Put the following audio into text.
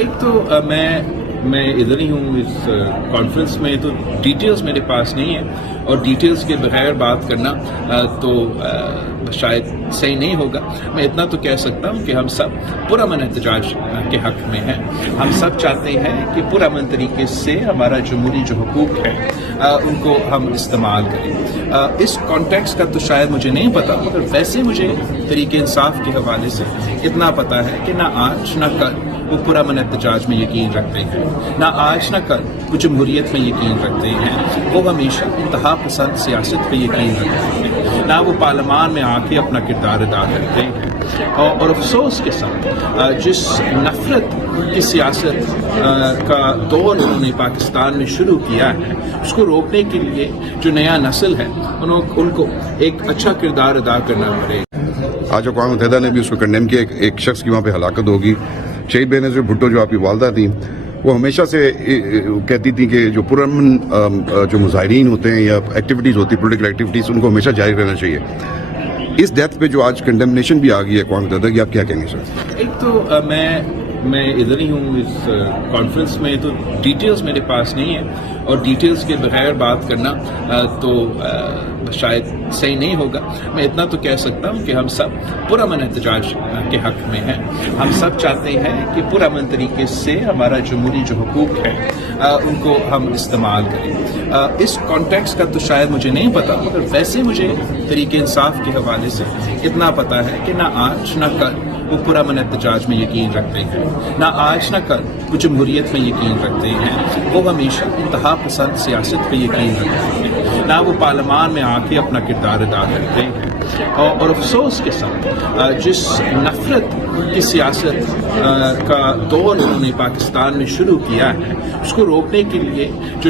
ایک تو میں ادھر ہی ہوں اس کانفرنس میں، تو ڈیٹیلز میرے پاس نہیں ہیں، اور ڈیٹیلز کے بغیر بات کرنا تو شاید صحیح نہیں ہوگا۔ میں اتنا تو کہہ سکتا ہوں کہ ہم سب پرامن احتجاج کے حق میں ہیں۔ ہم سب چاہتے ہیں کہ پرامن طریقے سے ہمارا جمہوری جو حقوق ہے ان کو ہم استعمال کریں۔ اس کانٹیکس کا تو شاید مجھے نہیں پتا، مگر ویسے مجھے تحریک انصاف کے حوالے سے اتنا پتا ہے کہ نہ آج نہ کل وہ پرامن احتجاج میں یقین رکھتے ہیں، نہ آج نہ کل وہ جمہوریت میں یقین رکھتے ہیں، وہ ہمیشہ انتہا پسند سیاست پہ یقین رکھتے ہیں، نہ وہ پارلیمان میں آ کے اپنا کردار ادا کرتے ہیں۔ اور افسوس کے ساتھ جس نفرت کی سیاست کا دور انہوں نے پاکستان میں شروع کیا ہے، اس کو روکنے کے لیے جو نیا نسل ہے ان کو ایک اچھا کردار ادا کرنا پڑے گا۔ آج اقوام متحدہ نے بھی اس کو کنڈیم کیا، ایک شخص کی وہاں پہ ہلاکت ہوگی۔ شہید بینظیر بھٹو جو آپ کی والدہ تھیں، وہ ہمیشہ سے کہتی تھیں کہ جو پرامن جو مظاہرین ہوتے ہیں یا ایکٹیویٹیز ہوتی ہیں، پولیٹیکل ایکٹیویٹیز، ان کو ہمیشہ جاری رہنا چاہیے۔ اس ڈیتھ پہ جو آج کنڈیمنیشن بھی آ گئی ہے اقوام متحدہ کی، آپ کیا کہیں گے سر؟ ایک تو میں ادھر ہی ہوں اس کانفرنس میں، تو ڈیٹیلز میرے پاس نہیں ہیں، اور ڈیٹیلز کے بغیر بات کرنا تو شاید صحیح نہیں ہوگا۔ میں اتنا تو کہہ سکتا ہوں کہ ہم سب پرامن احتجاج کے حق میں ہیں۔ ہم سب چاہتے ہیں کہ پرامن طریقے سے ہمارا جمہوری جو حقوق ہے ان کو ہم استعمال کریں۔ اس کانٹیکس کا تو شاید مجھے نہیں پتا، مگر ویسے مجھے تحریک انصاف کے حوالے سے اتنا پتا ہے کہ نہ آج نہ کل وہ پرامن احتجاج میں یقین رکھتے ہیں، نہ آج نہ کل وہ جمہوریت میں یقین رکھتے ہیں، وہ ہمیشہ انتہا پسند سیاست پہ یقین رکھتے ہیں، نہ وہ پارلیمان میں آ کے اپنا کردار ادا کرتے ہیں۔ اور افسوس کے ساتھ جس نفرت کی سیاست کا دور انہوں نے پاکستان میں شروع کیا ہے، اس کو روکنے کے لیے جو